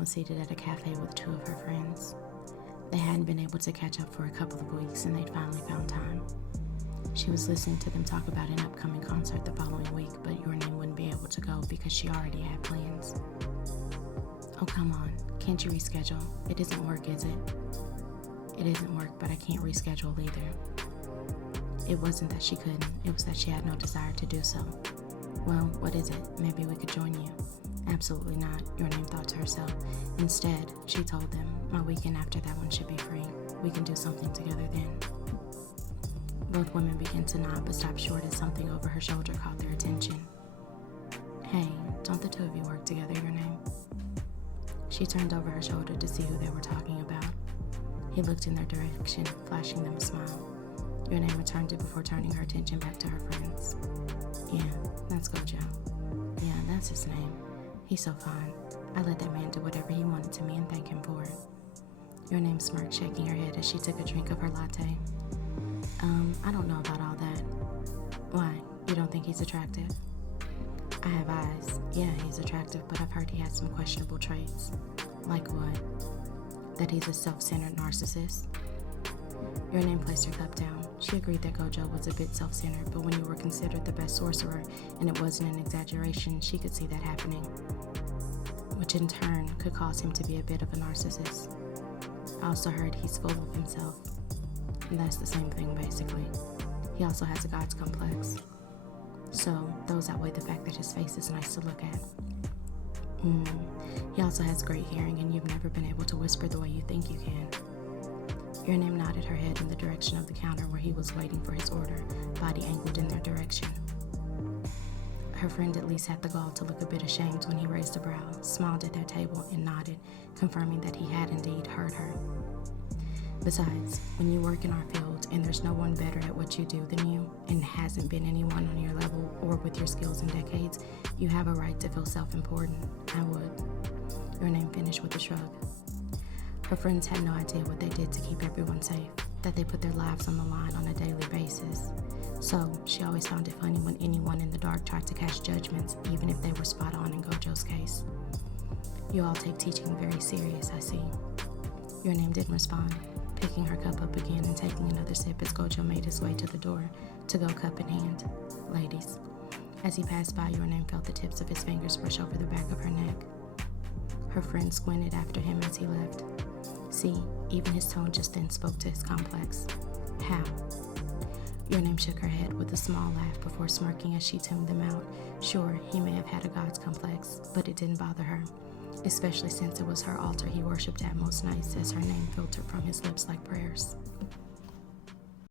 was seated at a cafe with two of her friends. They hadn't been able to catch up for a couple of weeks, and they'd finally found time. She was listening to them talk about an upcoming concert the following week, but Your Name wouldn't be able to go because she already had plans. "Oh, come on. Can't you reschedule? It isn't work, is it?" "It isn't work, but I can't reschedule either." It wasn't that she couldn't, it was that she had no desire to do so. "Well, what is it? Maybe we could join you." "Absolutely not," Your Name thought to herself. Instead, she told them, "My weekend after that one should be free. We can do something together then." Both women began to nod but stopped short as something over her shoulder caught their attention. "Hey, don't the two of you work together, Your Name?" She turned over her shoulder to see who they were talking about. He looked in their direction, flashing them a smile. Your Name returned it before turning her attention back to her friends. "Yeah, that's Gojo. Yeah, that's his name. He's so fine. I let that man do whatever he wanted to me and thank him for it." Your Name smirked, shaking her head as she took a drink of her latte. I don't know about all that." "Why? You don't think he's attractive?" "I have eyes. Yeah, he's attractive, but I've heard he has some questionable traits." "Like what?" "That he's a self-centered narcissist." Your Name placed her cup down. She agreed that Gojo was a bit self-centered, but when you were considered the best sorcerer and it wasn't an exaggeration, she could see that happening, which in turn could cause him to be a bit of a narcissist. "I also heard he's full of himself." "And that's the same thing, basically. He also has a God's complex. So, those outweigh the fact that his face is nice to look at." He also has great hearing, and you've never been able to whisper the way you think you can." Your Name nodded her head in the direction of the counter where he was waiting for his order, body angled in their direction. Her friend at least had the gall to look a bit ashamed when he raised a brow, smiled at their table, and nodded, confirming that he had indeed heard her. "Besides, when you work in our field and there's no one better at what you do than you, and hasn't been anyone on your level or with your skills in decades, you have a right to feel self-important. I would." Your Name finished with a shrug. Her friends had no idea what they did to keep everyone safe, that they put their lives on the line on a daily basis. So, she always found it funny when anyone in the dark tried to cast judgments, even if they were spot on in Gojo's case. "You all take teaching very serious, I see." Your Name didn't respond, picking her cup up again and taking another sip as Gojo made his way to the door, to-go cup in hand. "Ladies." As he passed by, Your Name felt the tips of his fingers brush over the back of her neck. Her friend squinted after him as he left. See, even his tone just then spoke to his complex. "How?" Your Name shook her head with a small laugh before smirking as she tuned them out. Sure, he may have had a God's complex, but it didn't bother her, especially since it was her altar he worshipped at most nights as her name filtered from his lips like prayers.